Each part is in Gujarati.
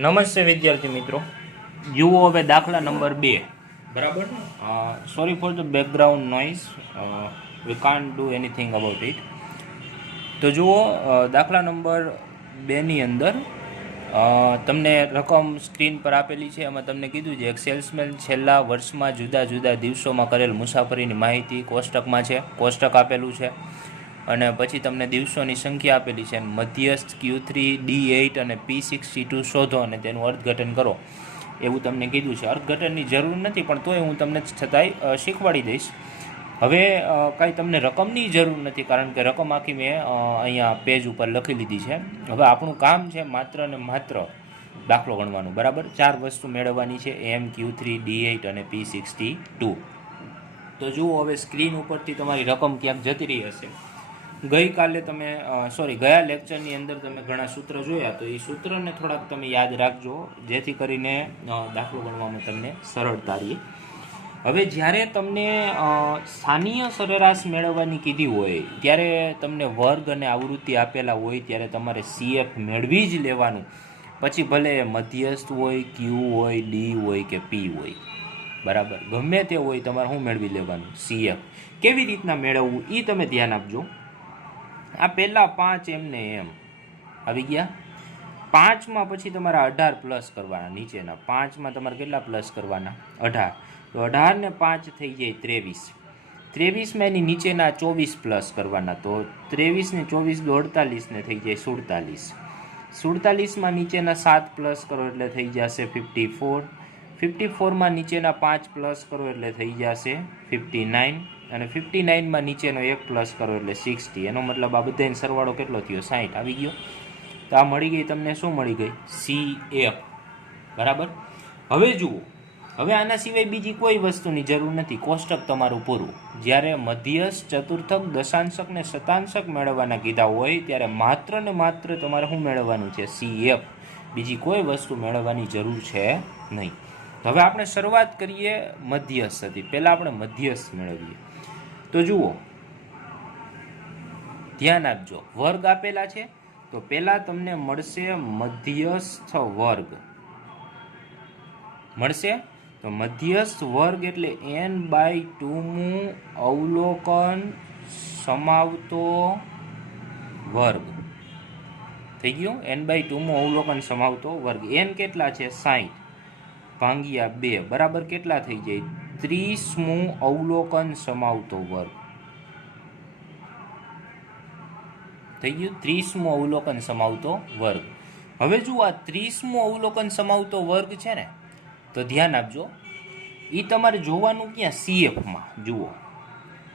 નમસ્તે વિદ્યાર્થી મિત્રો, જુઓ હવે દાખલા નંબર 2. બરાબર. Sorry for the background noise, we can't do anything about it. તો જુઓ, દાખલા નંબર 2ની અંદર તમને રકમ સ્ક્રીન પર આપેલી છે. એમાં તમને કીધું છે એક સેલ્સમેન છેલ્લા વર્ષમાં જુદા જુદા દિવસોમાં કરેલ મુસાફરીની માહિતી કોષ્ટકમાં છે. કોષ્ટક આપેલું છે અને પછી તમને દિવસોની સંખ્યા આપેલી છે. મધ્યસ્થ Q3, D8 અને P62 શોધો અને તેનું અર્થઘટન કરો એવું તમને કીધું છે. અર્થઘટનની જરૂર નથી, પણ તોય હું તમને છતાંય શીખવાડી દઈશ. હવે કાંઈ તમને રકમની જરૂર નથી, કારણ કે રકમ આખી મેં અહીંયા પેજ ઉપર લખી લીધી છે. હવે આપણું કામ છે માત્ર ને માત્ર દાખલો ગણવાનું. બરાબર. 4 વસ્તુ મેળવવાની છે: M, Q3, D8 અને P62. તો જુઓ, હવે સ્ક્રીન ઉપરથી તમારી રકમ ક્યાંક જતી રહી હશે. ગઈકાલે તમે ગયા લેક્ચરની અંદર તમે ઘણા સૂત્ર જોયા, તો એ સૂત્રને થોડાક તમે યાદ રાખજો, જેથી કરીને દાખલો ગણવામાં તમને સરળતા રહે. હવે જ્યારે તમને સ્થાનીય સરેરાશ મેળવવાની કીધી હોય, ત્યારે તમને વર્ગ અને આવૃત્તિ આપેલા હોય, ત્યારે તમારે CF મેળવી જ લેવાનું. પછી ભલે મધ્યસ્થ હોય, Q હોય, D હોય કે P હોય. બરાબર, ગમે તે હોય, તમારે શું મેળવી લેવાનું? CF. કેવી રીતના મેળવવું એ તમે ધ્યાન આપજો. આ પહેલા 5 એમને એમ આવી ગયા. 5માં પછી તમારા 18 પ્લસ કરવાના. નીચેના 5માં તમારે કેટલા પ્લસ કરવાના? 18. તો 18 ને 5 થઈ જાય 23. 23માં એની નીચેના 24 પ્લસ કરવાના. તો 23 ને 24 48 ને થઈ જાય 47. 47માં નીચેના 7 પ્લસ કરો એટલે થઈ જશે 54. 54માં નીચેના 5 પ્લસ કરો એટલે થઈ જશે 59. અને 59માં નીચેનો 1 પ્લસ કરો એટલે 60. એનો મતલબ આ બધાનો સરવાળો કેટલો થયો? 60 આવી ગયો. તો આ મળી ગઈ તમને. શું મળી ગઈ? CF. બરાબર. હવે જુઓ, હવે આના સિવાય બીજી કોઈ વસ્તુની જરૂર નથી. કોષ્ટક તમારું પૂરું. જ્યારે મધ્યસ્થ, ચતુર્થક, દશાંશક ને શતાંશક મેળવવાના કીધા હોય, ત્યારે માત્ર ને માત્ર તમારે શું મેળવવાનું છે? CF. બીજી કોઈ વસ્તુ મેળવવાની જરૂર છે નહીં. હવે આપણે શરૂઆત કરીએ મધ્યસ્થથી. પહેલાં આપણે મધ્યસ્થ મેળવીએ. તો જુઓ, ધ્યાન આપજો. વર્ગ આપેલા છે, તો પહેલાં તમને મળશે મધ્યસ્થ વર્ગ. મળશે. તો મધ્યસ્થ વર્ગ એટલે n/2મું અવલોકન સમાવતો વર્ગ. થઈ ગયું? n/2મું અવલોકન સમાવતો વર્ગ. n કેટલા છે? 60 ભાંગ્યા 2 બરાબર કેટલા થઈ જાય? 30મું અવલોકન સમાવતો વર્ગ. થઈ ગયું? 30મું અવલોકન સમાવતો વર્ગ. હવે જુઓ, આ 30મું અવલોકન સમાવતો વર્ગ છે ને, તો ધ્યાન આપજો. એ તમારે જોવાનું ક્યાં? CFમાં. જુઓ,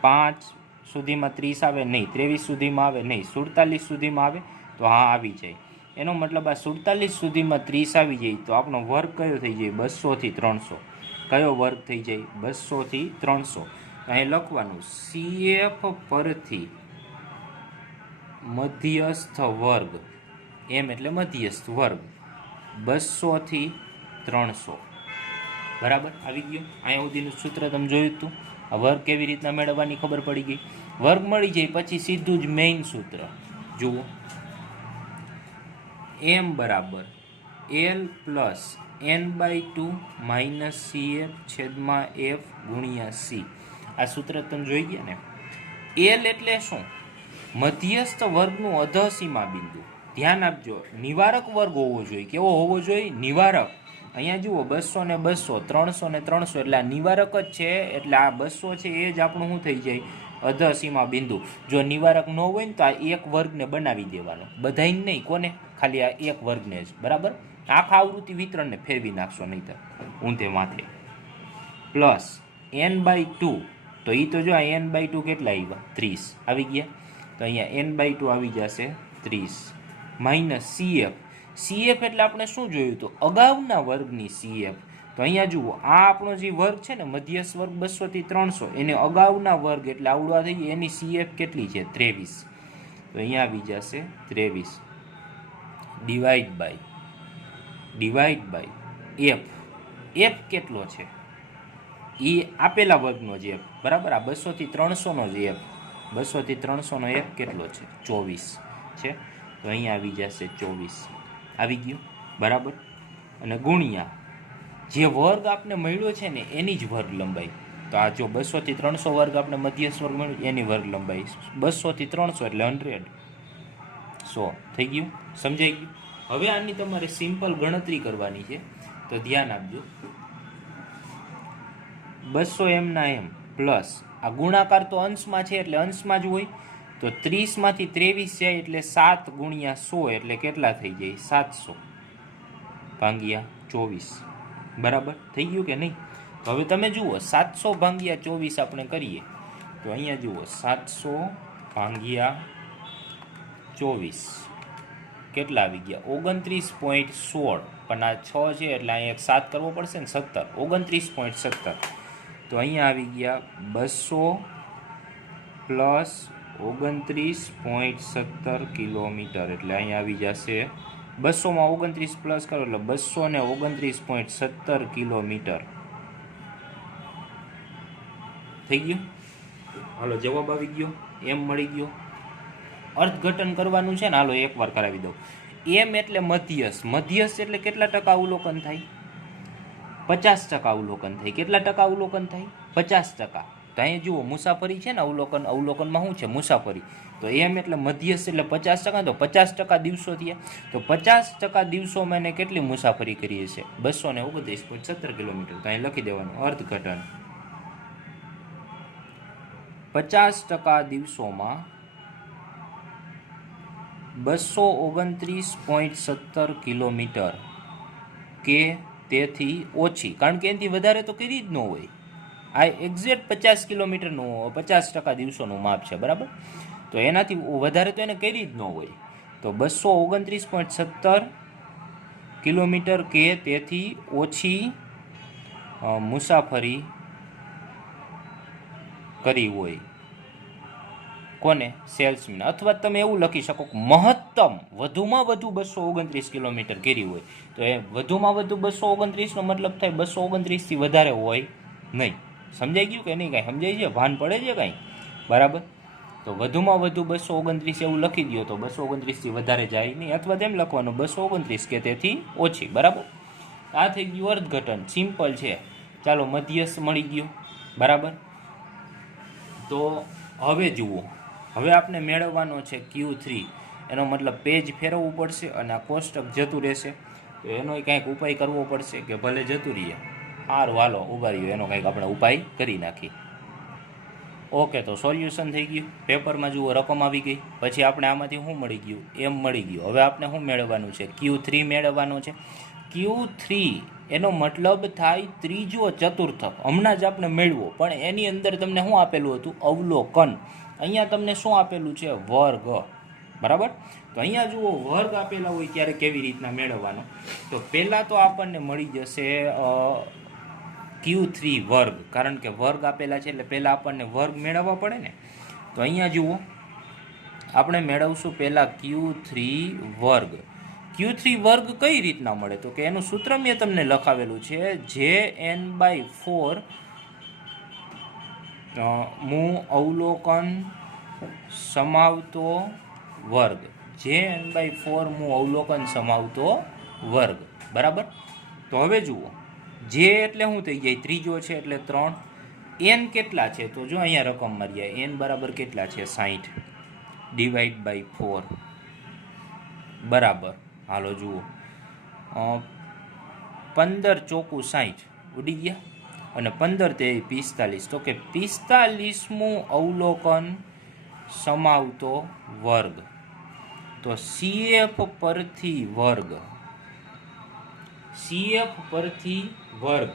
5 સુધીમાં 30 આવે નહીં, 23 સુધીમાં આવે નહીં, 47 સુધીમાં આવે તો હા આવી જાય. એનો મતલબ આ 47 સુધીમાં 30 આવી જાય તો આપણો વર્ગ કયો થઈ જાય? 200 થી 300. કયો વર્ગ થઈ જાય? 200 થી 300. અહીં લખવાનું CF પરથી મધ્યસ્થ વર્ગ. એમ એટલે મધ્યસ્થ વર્ગ 200 થી 300. બરાબર, આવી ગયો. અહીંયા સુધીનું સૂત્ર તમે જોયું હતું. આ વર્ગ કેવી રીતના મેળવવાની ખબર પડી ગઈ. વર્ગ મળી જાય પછી સીધું જ મેઇન સૂત્ર. જુઓ, M બરાબર L plus n/2 minus CF છેદમાં F ગુણ્યા C. આ સૂત્ર તમે જોઈ ગયા ને. L એટલે શું? મધ્યસ્થ વર્ગનું અધસીમા બિંદુ. ધ્યાન આપજો, નિવારક વર્ગ હોવો જોઈએ. કેવો હોવો જોઈએ? નિવારક. અહીંયા જુઓ, 200 ને 200, 300 ને 300, એટલે આ નિવારક જ છે. એટલે આ 200 છે એ જ આપણું શું થઈ જાય? અધસીમા બિંદુ. જો નિવારક ન હોય ને તો આ એક વર્ગને બનાવી દેવાનો. બધાય નહીં, કોને? ખાલી આ એક વર્ગને જ. બરાબર. આખા આવૃત્તિ વિતરણને ફેરવી નાખશો નહીં તો ઊંધે માથે. Plus n/2. તો એ તો જો આ n/2 કેટલા આવ્યા? 30 આવી ગયા. તો અહીંયા n/2 આવી જશે 30. Minus CF. CF એટલે આપણે શું જોયું હતું? અગાઉના વર્ગની CF. તો અહીંયા જુઓ, આ આપણો જે વર્ગ છે ને, મધ્યસ્થ વર્ગ 200 થી 300, એને અગાઉના વર્ગ એટલે આવડવા થઈ ગઈ. એની CF કેટલી છે? 23. તો અહીંયા આવી જશે 23 ડિવાઈડ બાય F. F કેટલો છે? એ આપેલા વર્ગનો જ F. બરાબર. આ 200 થી 300નો જ F. 200 થી 300નો F કેટલો છે? 24 છે. તો અહીંયા આવી જશે 24. આવી ગયું. બરાબર. અને ગુણ્યા જે વર્ગ આપણે મળ્યો છે ને એની જ વર્ગ લંબાઈ. તો આ જો 200 થી 300 વર્ગ આપણે મધ્યસ્થ વર્ગ મળ્યો એની વર્ગ લંબાઈ 200 થી 300 એટલે 100 થઈ ગયું. સમજાઈ ગયું. હવે આની તમારે સિમ્પલ ગણતરી કરવાની છે, તો ધ્યાન આપજો. 200 એમ ના એમ પ્લસ આ ગુણાકાર તો અંશમાં છે એટલે અંશમાં જ હોય, તો 30 માંથી 23 જાય એટલે 7 ગુણ્યા 100 એટલે કેટલા થઈ જાય 700 ભાંગ્યા 24. બરાબર થઈ ગયું કે નહીં? તો હવે તમે જુઓ 700 ભાંગ્યા 24 આપણે કરીએ તો અહીંયા જુઓ 700 ભાંગ્યા 24 કેટલા આવી ગયા 29.16. પણ આ 6 છે એટલે અહીંયા 7 કરવો પડશે ને 17 29.17. તો અહીંયા આવી ગયા 200 પ્લસ 29.17 કિલોમીટર એટલે અહીંયા આવી જશે 200માં 29 પ્લસ કરો એટલે 229.17 કિલોમીટર થઈ ગયું. હાલો જવાબ આવી ગયો, એમ મળી ગયો. અર્થઘટન કરવાનું છે ને, હાલો એકવાર કરાવી દઉં. એમ એટલે મધ્યસ્થ. મધ્યસ્થ એટલે કેટલા ટકા અવલોકન થાય? 50% અવલોકન થાય. કેટલા ટકા અવલોકન થાય? 50%. તો અહીંયા જુઓ મુસાફરી છે ને, અવલોકનમાં શું છે? મુસાફરી. તો એમ એટલે મધ્યસ્થ એટલે 50%. તો 50% દિવસો થયા. તો 50% દિવસોમાં એને કેટલી મુસાફરી કરીએ છીએ? 229.17 કિલોમીટર. તો અહીં લખી દેવાનું અર્થઘટન. 50% દિવસોમાં 229.17 કિલોમીટર કે તેથી ઓછી, કારણ કે એનાથી વધારે તો કરી જ ન હોય. આ એક્ઝેક્ટ 50 કિલોમીટરનું 50% દિવસોનું માપ છે, બરાબર. તો એનાથી વધારે તો એને કરી જ ન હોય. તો 229.17 કિલોમીટર કે તેથી ઓછી મુસાફરી કરી હોય. કોને? સેલ્સમેન. અથવા તમે એવું લખી શકો મહત્તમ વધુમાં વધુ 229 કિલોમીટર કરી હોય. તો એ વધુમાં વધુ 229 નો મતલબ થાય 229 થી વધારે હોય નહીં. સમજાઈ ગયું કે નહીં? કાંઈ સમજાય છે? ભાન પડે છે કાંઈ? બરાબર. તો વધુમાં વધુ 229 એવું લખી દો તો 229 થી વધારે જાય નહીં, અથવા તેમ લખવાનું 229 કે તેથી ઓછી. બરાબર. આ થઈ ગયું અર્થઘટન. સિમ્પલ છે. ચાલો મધ્યસ્થ મળી ગયો. બરાબર. તો હવે જુઓ, હવે આપણે મેળવવાનો છે Q3. એનો મતલબ પેજ ફેરવવું પડશે અને આ કોષ્ટક જતું રહેશે. તો એનો કંઈક ઉપાય કરવો પડશે કે ભલે જતું રહીએ. સારું હાલો ઉભા રહ્યો, એનો કંઈક આપણે ઉપાય કરી નાખીએ. ઓકે, તો સોલ્યુશન થઈ ગયું. પેપરમાં જુઓ રકમ આવી ગઈ. પછી આપણે આમાંથી શું મળી ગયું? એમ મળી ગયું. હવે આપણે શું મેળવવાનું છે? Q3 મેળવવાનો છે. Q3 એનો મતલબ થાય ત્રીજો ચતુર્થક. હમણાં જ આપણે મેળવો, પણ એની અંદર તમને શું આપેલું હતું? અવલોકન. અહીંયા તમને શું આપેલું છે? વર્ગ. બરાબર. તો અહીંયા જુઓ વર્ગ આપેલા હોય ત્યારે કેવી રીતના મેળવવાનો. તો પહેલાં તો આપણને મળી જશે Q3 વર્ગ, કારણ કે વર્ગ આપેલા છે એટલે પહેલાં આપણને વર્ગ મેળવવા પડે ને. તો અહીંયા જુઓ આપણે મેળવશું પહેલાં Q3 વર્ગ. Q3 વર્ગ કઈ રીતના મળે? તો કે એનું સૂત્ર મેં તમને લખાવેલું છે, JN/4 મું અવલોકન સમાવતો વર્ગ. JN/4 મું અવલોકન સમાવતો વર્ગ. બરાબર. તો હવે જુઓ, જે એટલે શું થઈ જાય? ત્રીજો છે એટલે 3. n કેટલા છે? તો જો અહીંયા રકમ મારી n બરાબર કેટલા છે? 60 /4 બરાબર. હાલો જુઓ 15 ચોકું 60 ઉડી ગયા અને 15 તે 45. તો કે 45મું અવલોકન સમાવતો વર્ગ. તો CF પરથી વર્ગ. CF પરથી વર્ગ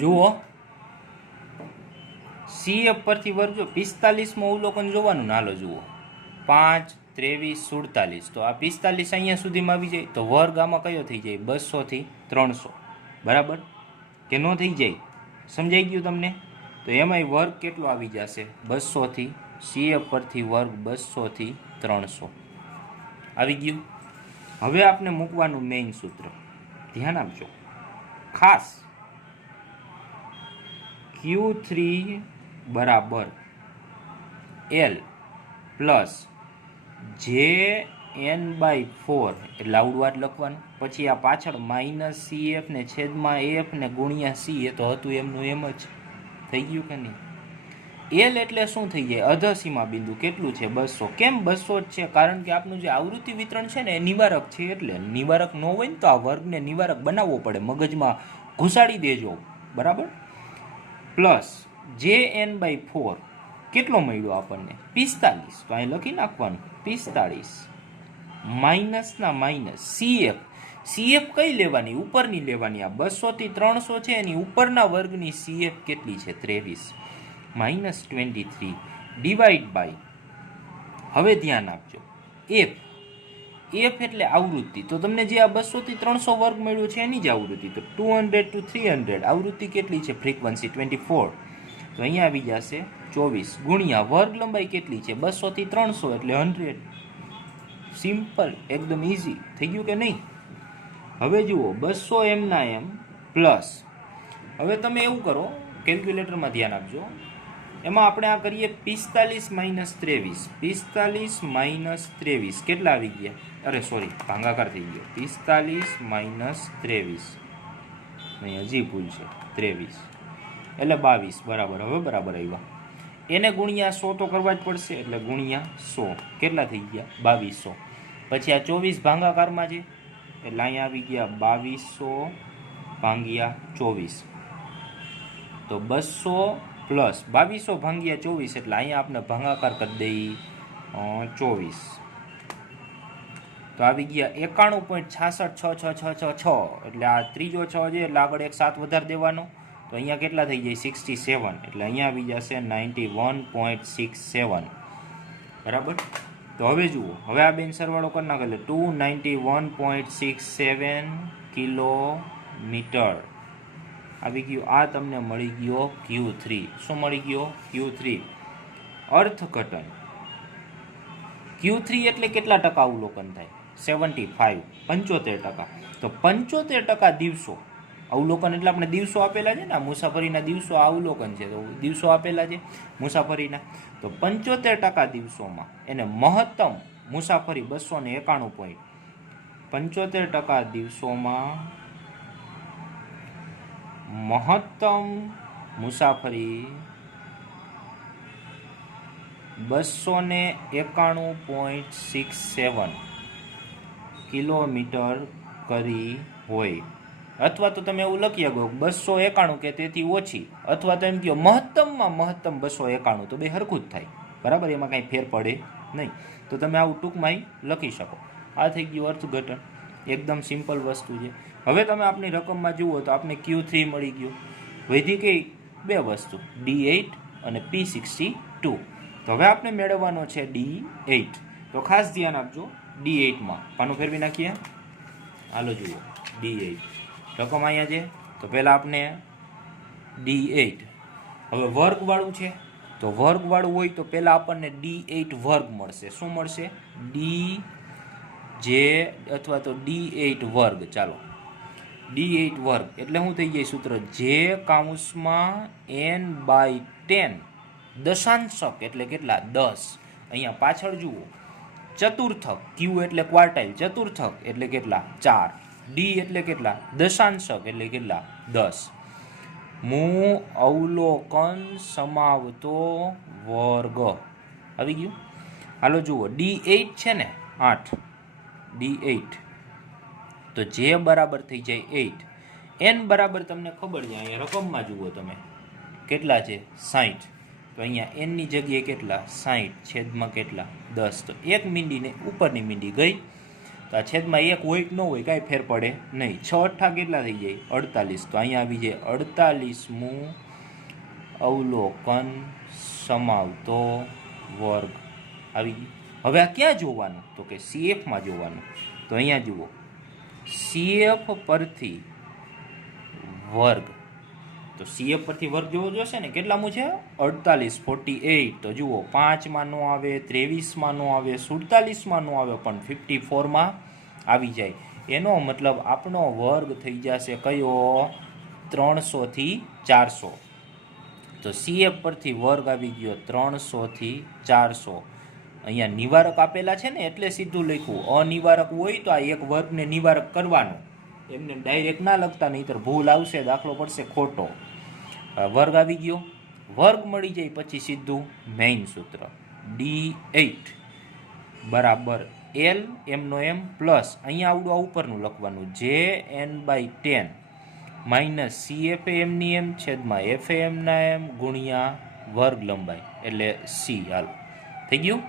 જુઓ, CF પરથી વર્ગ જો 45મું અવલોકન જોવાનું. નાલો જુઓ 5, 23, 47. તો આ 45 અહીંયા સુધીમાં આવી જાય. તો વર્ગ આમાં કયો થઈ જાય? 200 થી 300. બરાબર કે ન થઈ જાય? સમજાઈ ગયું તમને? તો એમાંય વર્ગ કેટલો આવી જશે? 200 થી. CF પરથી વર્ગ 200 થી 300 આવી ગયું. હવે આપણે મૂકવાનું મેઇન સૂત્ર. ધ્યાન આપજો ખાસ. Q3 બરાબર L પ્લસ JN/4 n/4 એટલે આવડું વાત લખવાનું. પછી આ પાછળ -CF ને છેદમાં AF ને ગુણ્યા C, એ તો હતું એમનું એમ જ. થઈ ગયું કે નહીં? L એટલે શું થઈ જાય? અધસીમા બિંદુ. કેટલું છે? 200. કેમ 200 જ છે? કારણ કે આપણું જે આવૃત્તિ વિતરણ છે ને એ નિવારક છે. એટલે નિવારક ન હોય ને તો આ વર્ગને નિવારક બનાવવો પડે. મગજમાં ઘુસાડી દેજો, બરાબર. પ્લસ JN/4 કેટલો મળ્યો આપણને? 45. તો અહીં લખી નાખવાનું 45. માઇનસના માઇનસ CF કઈ લેવાની? ઉપરની લેવાની. આ 200 થી 300 છે એની ઉપરના વર્ગની CF કેટલી છે? 23 -23 ડિવાઈડ બાય, હવે ધ્યાન આપજો, F એટલે આવૃત્તિ. તો તમને જે આ 200 થી 300 વર્ગ મળ્યો છે એની જ આવૃત્તિ. તો 200 to 300 આવૃત્તિ કેટલી છે? ફ્રીક્વન્સી 24. તો અહીંયા આવી જશે 24 ગુણ્યા વર્ગ લંબાઈ કેટલી છે? 200 થી 300 એટલે 100. સિમ્પલ, એકદમ ઇઝી. થઈ ગયું કે નહીં? હવે જુઓ, 200 એમના એમ પ્લસ, હવે તમે એવું કરો, કેલ્ક્યુલેટરમાં ધ્યાન આપજો. એમાં આપણે આ કરીએ 45 - 23. 45 - 23 કેટલા આવી ગયા? અરે સોરી, ભાગાકાર થઈ ગયો. 45 - 23, નહીં હજી ભૂલ છે, 23 એટલે 22. બરાબર, હવે બરાબર આવ્યા. એને ગુણ્યા 100 તો કરવા જ પડશે, એટલે ગુણ્યા 100 કેટલા થઈ ગયા? 2200. પછી આ 24 ભાગાકારમાં છે એટલે અહીંયા આવી ગયા 2200 ભાગ્યા 24. તો 200 પ્લસ 2200 ભાગ્યા 24 એટલે અહીંયા આપણે ભાગાકાર કરી દઈએ 24. તો આવી ગયા 91.666666. એટલે આ ત્રીજો 6 છે એટલે આગળ એક 7 વધારે દેવાનો. તો અહીંયા કેટલા થઈ જાય? 67. એટલે અહીંયા આવી જશે 91.67. બરાબર. તો હવે જુઓ, હવે આ બેન સરવાળો કરી નાખે એટલે 291.67 કિલોમીટર આવી ગયું. આ તમને મળી ગયો Q3. શું મળી ગયો? Q3. અર્થઘટન Q3 એટલે કેટલા ટકા અવલોકન થાય? 75, 75%. તો 75% દિવસો અવલોકન એટલે આપણે દિવસો આપેલા છે ને, મુસાફરીના દિવસો અવલોકન છે, તો દિવસો આપેલા છે મુસાફરીના. તો 75% દિવસોમાં એને મહત્તમ મુસાફરી 291 પોઈન્ટ. 75% દિવસોમાં મહત્તમ મુસાફરી 291.67 કિલોમીટર કરી હોય. અથવા તો તમે એવું લખી શકો 291 કે તેથી ઓછી, અથવા તો એમ કહો મહત્તમમાં મહત્તમ 291. તો બે હરખું જ થાય, બરાબર. એમાં કાંઈ ફેર પડે નહીં. તો તમે આવું ટૂંકમાં લખી શકો. આ થઈ ગયું અર્થઘટન. એકદમ સિમ્પલ વસ્તુ છે. હવે તમે આપણી રકમમાં જુઓ તો આપણે Q3 મળી ગયું. વધી કઈ? બે વસ્તુ, D8 અને P62. તો હવે આપણે મેળવવાનો છે D8. તો ખાસ ધ્યાન આપજો, D8માં પાનું ફેરવી નાખીએ. હાલો જુઓ, D8 રકમ અહીંયા છે. તો પહેલાં આપણે D8, હવે વર્ગવાળું છે તો વર્ગવાળું હોય તો પહેલાં આપણને D8 વર્ગ મળશે. શું મળશે? જે અથવા તો D8 વર્ગ. ચાલો, D8 વર્ગ એટલે શું થઈ જાય સૂત્ર? જે કાઉન્સમાં n/10 દશાંશક એટલે કેટલા? 10. અહીંયા પાછળ જુઓ, ચતુર્થક, Q એટલે ક્વાર્ટાઇલ, ચતુર્થક એટલે કેટલા? 4. D એટલે કેટલા? દશાંશક એટલે કેટલા? 10. હું અવલોકન સમાવતો વર્ગ આવી ગયું. હાલો જુઓ, D8 છે ને 8, D8. તો જે બરાબર થઈ જાય 8. n બરાબર તમને ખબર છે, અહીંયા રકમમાં જુઓ તમે કેટલા છે? 60. તો અહીંયા n ની જગ્યાએ કેટલા? 60 છેદમાં કેટલા? 10. તો એક મીંડીને ઉપરની મીંડી ગઈ. તો આ છેદમાં એક હોય કે ન હોય કાંઈ ફેર પડે નહીં. 6 અઠ્ઠા કેટલા થઈ જાય? 48. તો અહીંયા આવી જાય 48મું અવલોકન સમાવતો વર્ગ આવી ગયું. હવે આ ક્યાં જોવાનું? તો કે CFમાં જોવાનું. તો અહીંયા જુઓ, CF પરથી વર્ગ. તો CF પરથી વર્ગ જોવો જોશે ને, કેટલામું છે? 48, 48. તો જુઓ, 5માં નો આવે, 23માં નો આવે, 47માં નો આવે, પણ 54માં આવી જાય. એનો મતલબ આપણો વર્ગ થઈ જશે કયો? 300 થી 400. તો CF પરથી વર્ગ આવી ગયો 300 થી 400. અહીંયા નિવારક આપેલા છે ને એટલે સીધું લખ્યું. અનિવારક હોય તો આ એક વર્ગને નિવારક કરવાનો, એમને ડાયરેક્ટ ના લખતા, નહીંતર ભૂલ આવશે, દાખલો પડશે ખોટો. વર્ગ આવી ગયો. વર્ગ મળી જાય પછી સીધું મેઇન સૂત્ર D8 બરાબર L એમનો એમ પ્લસ અહીંયા આવડું આ ઉપરનું લખવાનું JN/10 માઇનસ CFAMની એમ છેદમાં FAMના એમ ગુણ્યા વર્ગ લંબાઈ એટલે C. હાલ થઈ ગયું.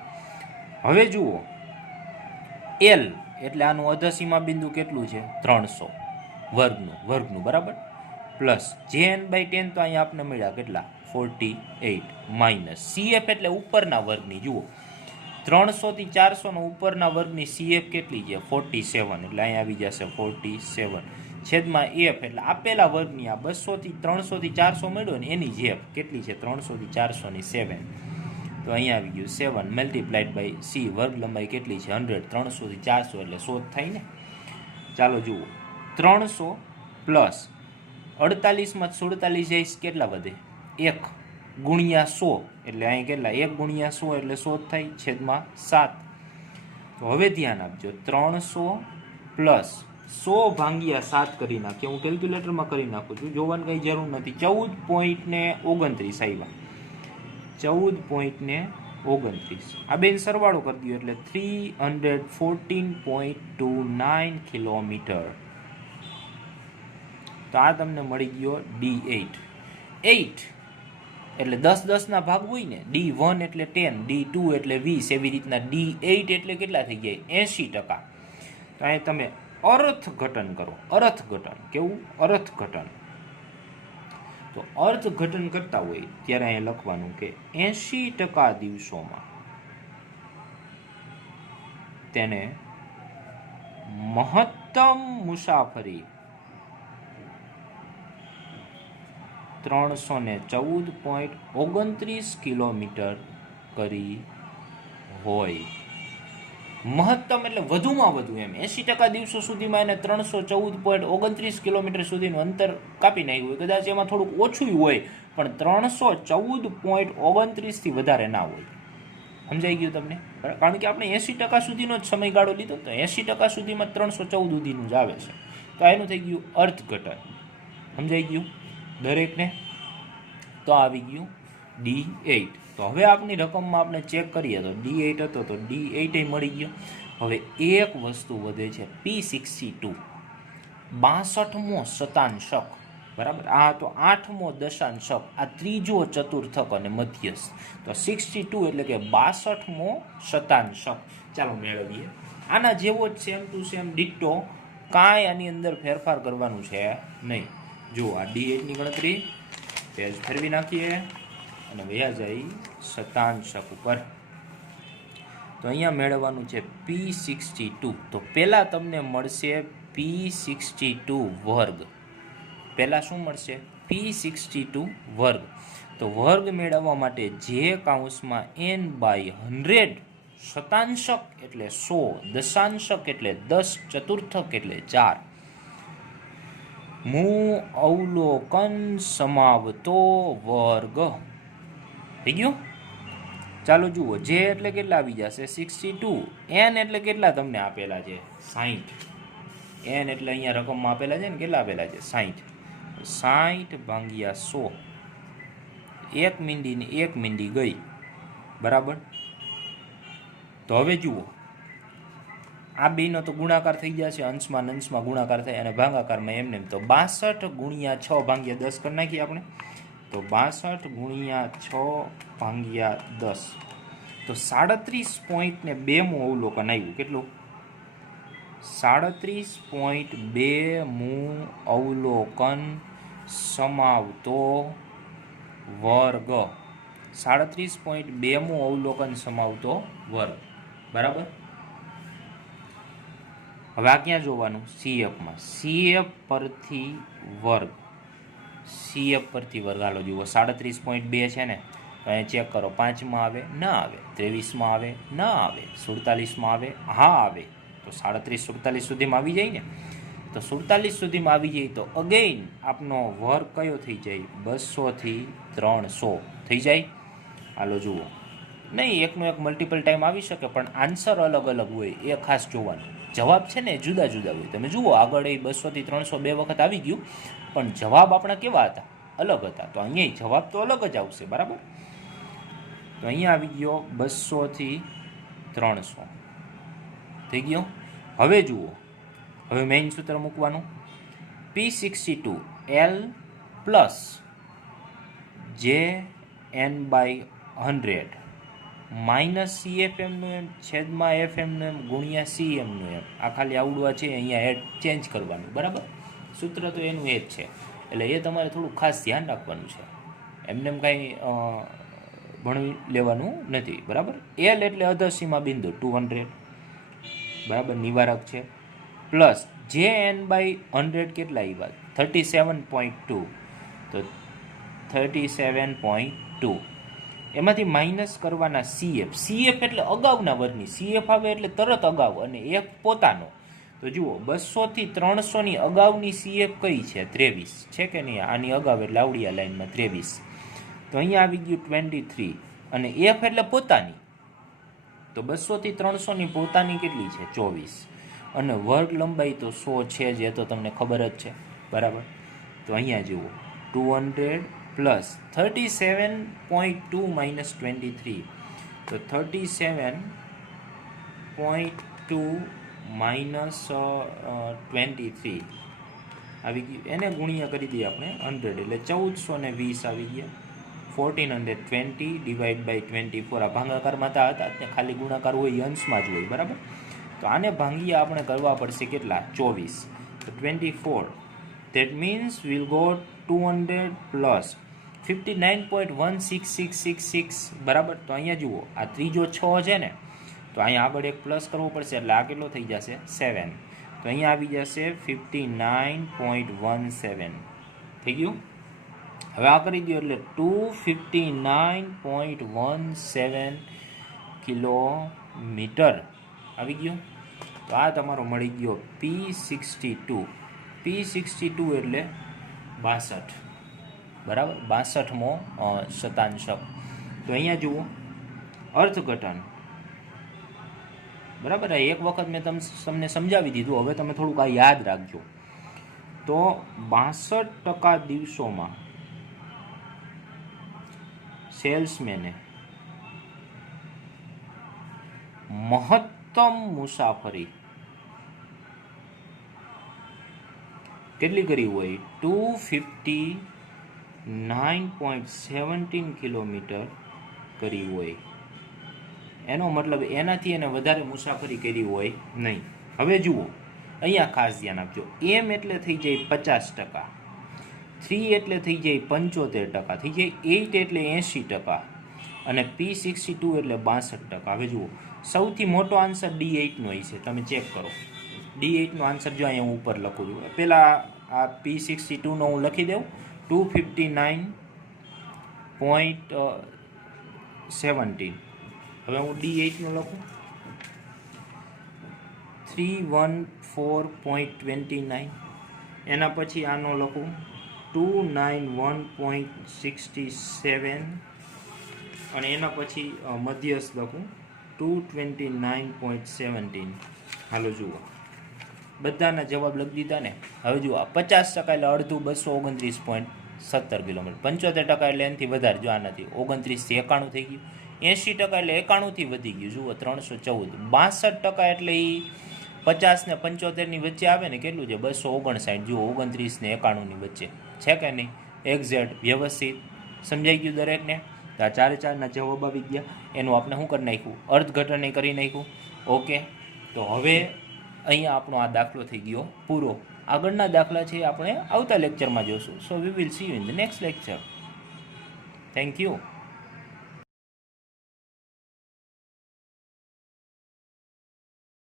હવે જુઓ L એટલે આનું અધસીમા બિંદુ કેટલું છે 300 વર્ગનું બરાબર, પ્લસ JN/10 તો અહીંયા આપણે મળ્યા કેટલા 48 માઇનસ CF એટલે ઉપરના વર્ગની. જુઓ 300 થી 400 નો ઉપરના વર્ગની CF કેટલી છે 47, એટલે અહીંયા આવી જશે 47 છેદમાં F એટલે આપેલા વર્ગની આ 200 થી 300 થી 400 મળ્યો ને એની જેફ કેટલી છે 300 થી 400 ની 7, તો અહીંયા આવી ગયું 7 મલ્ટીપ્લાઇડ બાય C. વર્ગ લંબાઈ કેટલી છે 100, 300 થી 400 એટલે 100 થાય ને. ચાલો જુઓ 300 પ્લસ 48 માં 47 જાય કેટલા વધે 1 ગુણ્યા 100 એટલે અહીં કેટલા 1 ગુણ્યા 100 એટલે 100 થાય છેદમાં 7. તો હવે ધ્યાન આપજો 300 પ્લસ 100 ભાંગ્યા 7 કરી નાખીએ. હું કેલ્ક્યુલેટરમાં કરી નાખું છું, જોવાની કંઈ જરૂર નથી. 14.29 આવ્યા, 14.29. આ બેન સરવાળો કરી દો એટલે 314.29 કિલોમીટર. તો આ તમને મળી ગયો D8. 8 એટલે 10 ના ભાગ હોય ને, D1 એટલે 10, D2 એટલે 20, એવી રીતના D8 એટલે કેટલા થઈ જાય 80%. તો અહીં તમે અર્થઘટન કરો. અર્થઘટન કેવું અર્થઘટન, તો અર્થઘટન કરતા હોય ત્યારે અહીં લખવાનું કે 80% દિવસોમાં તેને મહત્તમ મુસાફરી 314.29 કિલોમીટર કરી હોય. મહત્તમ એટલે વધુમાં વધુ એમ 80% દિવસો સુધીમાં એને 314.29 કિલોમીટર સુધીનું અંતર કાપી નાખ્યું હોય. કદાચ એમાં થોડુંક ઓછું હોય પણ 314.29 થી વધારે ના હોય. સમજાઈ ગયું તમને? કારણ કે આપણે 80% સુધીનો જ સમયગાળો લીધો, તો 80% સુધીમાં 314 સુધીનું જ આવે છે. તો એનું થઈ ગયું અર્થઘટન. સમજાઈ ગયું દરેકને? તો આવી ગયું D8. તો હવે આપની રકમમાં આપણે ચેક કરીએ તો D8 હતો તો D8 મળી ગયો. હવે એક વસ્તુ વધે છે P62, 62મો શતાંશક બરાબર. આ તો 8મો દશાંશક, આ ત્રીજો ચતુર્થક અને મધ્યસ્થ. તો 62 એટલે કે 62મો શતાંશક. ચાલો મેળવીએ. આના જેવો જ સેમ ટુ સેમ ડિટ્ટો, કાંઈ આની અંદર ફેરફાર કરવાનું છે નહીં. જો આ D8ની ગણતરી પેજ ફેરવી નાખીએ અને વ્યા જાય શતાંશક ઉપર. તો અહીંયા મેળવવાનું છે P62. તો પહેલાં તમને મળશે P62 વર્ગ. પહેલાં શું મળશે P62 વર્ગ. તો વર્ગ મેળવવા માટે જે કૌંસમાં n/100 શતાંશક એટલે 100, દશાંશક એટલે 10, ચતુર્થક એટલે 4, મૂ અવલોકન સમાવતો વર્ગ થઈ ગયું. ચાલો જુઓ, જે એટલે કેટલા આવી જશે 62, n એટલે કેટલા તમને આપેલા છે 60, n એટલે અહીંયા રકમમાં આપેલા છે ને, કેટલા આપેલા છે 60, 60 ભાગ્યા 100, 1 મીંડી ને 1 મીંડી ગઈ બરાબર. તો હવે જુઓ આ બેનો તો ગુણાકાર થઈ જશે, અંશમાં અંશમાં ગુણાકાર થાય અને ભાગાકારમાં એમને એમ. તો 62 ગુણ્યા 6 ભાગ્યા 10 કરી નાખીએ આપણે. તો 62 ગુણ્યા 6 ભાગ્યા 10 તો 37.2 અવલોકન આવ્યું. કેટલું 37.2 અવલોકન સમાવતો વર્ગ. 37.2 અવલોકન સમાવતો વર્ગ બરાબર. હવે આ ક્યાં જોવાનું CFમાં, CF પરથી વર્ગ. CF પરથી વર્ગ હાલો જુઓ 37.2 છે ને, તો અહીંયા ચેક કરો 5માં આવે ના આવે, 23માં આવે ના આવે, 47માં આવે હા આવે. તો 37-47 સુધીમાં આવી જાય ને. તો 47 સુધીમાં આવી જાય તો અગેઇન આપનો વર્ગ કયો થઈ જાય 200 થી 300 થઈ જાય. હાલો જુઓ નહીં, એકનો એક મલ્ટિપલ ટાઈમ આવી શકે, પણ આન્સર અલગ અલગ હોય એ ખાસ જોવાનું. જવાબ છે ને જુદા જુદા હોય. તમે જુઓ આગળ એ 200 થી 300 2 વખત આવી ગયું, પણ જવાબ આપણા કેવા હતા? અલગ હતા. તો અહીંયા જવાબ તો અલગ જ આવશે, બરાબર. તો અહીંયા આવી ગયો 200 થી 300 થઈ ગયો. હવે જુઓ, હવે મેઇન સૂત્ર મૂકવાનું. P62 L plus JN/100 minus CFMનું એમ છેદમાં FMનું એમ ગુણ્યા CMનું એમ. આ ખાલી આવડવા છે, અહીંયા એડ ચેન્જ કરવાનું, બરાબર. સૂત્ર તો એનું એ જ છે, એટલે એ તમારે થોડું ખાસ ધ્યાન રાખવાનું છે. એમને એમ કાંઈ ભણી લેવાનું નથી, બરાબર. L એટલે અધસીમા બિંદુ 200, બરાબર, નિવારક છે. પ્લસ JN/100 કેટલા આવ્યા? 37.2. તો 37.2 એમાંથી માઇનસ કરવાના CF એટલે અગાઉના વર્ગની. CF આવે એટલે તરત અગાઉ, અને F પોતાનો. તો જુઓ 200 થી 300 ની અગાઉની CF કઈ છે? 23 છે કે નહીં? આની અગાઉ એટલે આવડી આ લાઈનમાં 23. તો અહીંયા આવી ગયું 23, અને F એટલે પોતાની. તો 200 થી 300 ની પોતાની કેટલી છે? 24. અને વર્ગ લંબાઈ તો 100 છે જ, એ તો તમને ખબર જ છે, બરાબર. તો અહીંયા જુઓ 200 પ્લસ 37.2 માઇનસ 23. તો 37.2 માઇનસ 23 આવી ગયું. એને ગુણ્યા કરી દઈએ આપણે 100, એટલે 1420 આવી ગયા. 1420 ડિવાઈડ બાય 24. આ ભાગાકારમાં હતા, ખાલી ગુણાકાર હોય અંશમાં જ હોય, બરાબર. તો આને ભાંગીએ આપણે કરવા પડશે કેટલા? 24. તો 24. That means will go 200 plus 59.16666, બરાબર. તો અહીંયા જુઓ આ ત્રીજો 6 છે ને, તો અહીંયા આગળ એક પ્લસ કરવો પડશે, એટલે આ કેટલો થઈ જશે? 7. તો અહીંયા આવી જશે 59.17 થઈ ગયું. હવે આ કરી દો એટલે 259.17 કિલોમીટર આવી ગયું. તો આ તમારો મળી ગયો P62. P62 એટલે 62, બરાબર, 62મો શતાંશક. તો અહીંયા જુઓ અર્થઘટન, બરાબર. એક વખત મેં તમને સમજાવી દીધું, હવે તમે થોડુંક આ યાદ રાખજો. તો 62% દિવસોમાં સેલ્સમેને મહત્તમ મુસાફરી કેટલી કરી હોય? 259.17 કિલોમીટર કરી હોય. એનો મતલબ એનાથી એને વધારે મુસાફરી કરી હોય નહીં. હવે જુઓ અહીંયા ખાસ ધ્યાન આપજો. M એટલે થઈ જાય 50%, 3 એટલે થઈ જાય 75%, થઈ જાય 8 એટલે 80%, અને P62 એટલે 62%. હવે જુઓ સૌથી મોટો આન્સર D8નો હોય છે. તમે ચેક કરો D8નો આન્સર જો અહીંયા હું ઉપર લખું છું. પહેલાં આ P62નો હું લખી દઉં 259.17. હવે હું D8નો લખું 314.29. એના પછી આનો લખું 291.67, અને એના પછી મધ્યસ્થ લખું 229.17. હાલો જુઓ બધાના જવાબ લખી દીધા ને. હવે જુઓ 50% એટલે અડધું 229.17 કિલોમીટર. 75% એટલે એનાથી વધારે, જો આ નથી 29 થી 91 થઈ ગયું. 80% એટલે 91 થી વધી ગયું, જુઓ 314. 62% એટલે એ 50 ને 75 ની વચ્ચે આવે ને, કેટલું છે? 259. જુઓ 29 ને 91 ની વચ્ચે છે કે નહીં? એક્ઝેક્ટ, વ્યવસ્થિત સમજાઈ ગયું દરેકને? તો આ 4 જવાબ આવી ગયા. એનું આપણે શું કરી નાખ્યું? અર્થઘટન કરી નાખ્યું. ઓકે, તો હવે અહીંયા આપણો આ દાખલો થઈ ગયો પૂરો. આગળના દાખલા છે આપણે આવતા લેક્ચરમાં જોશું. So we will see you in the next lecture. Thank you.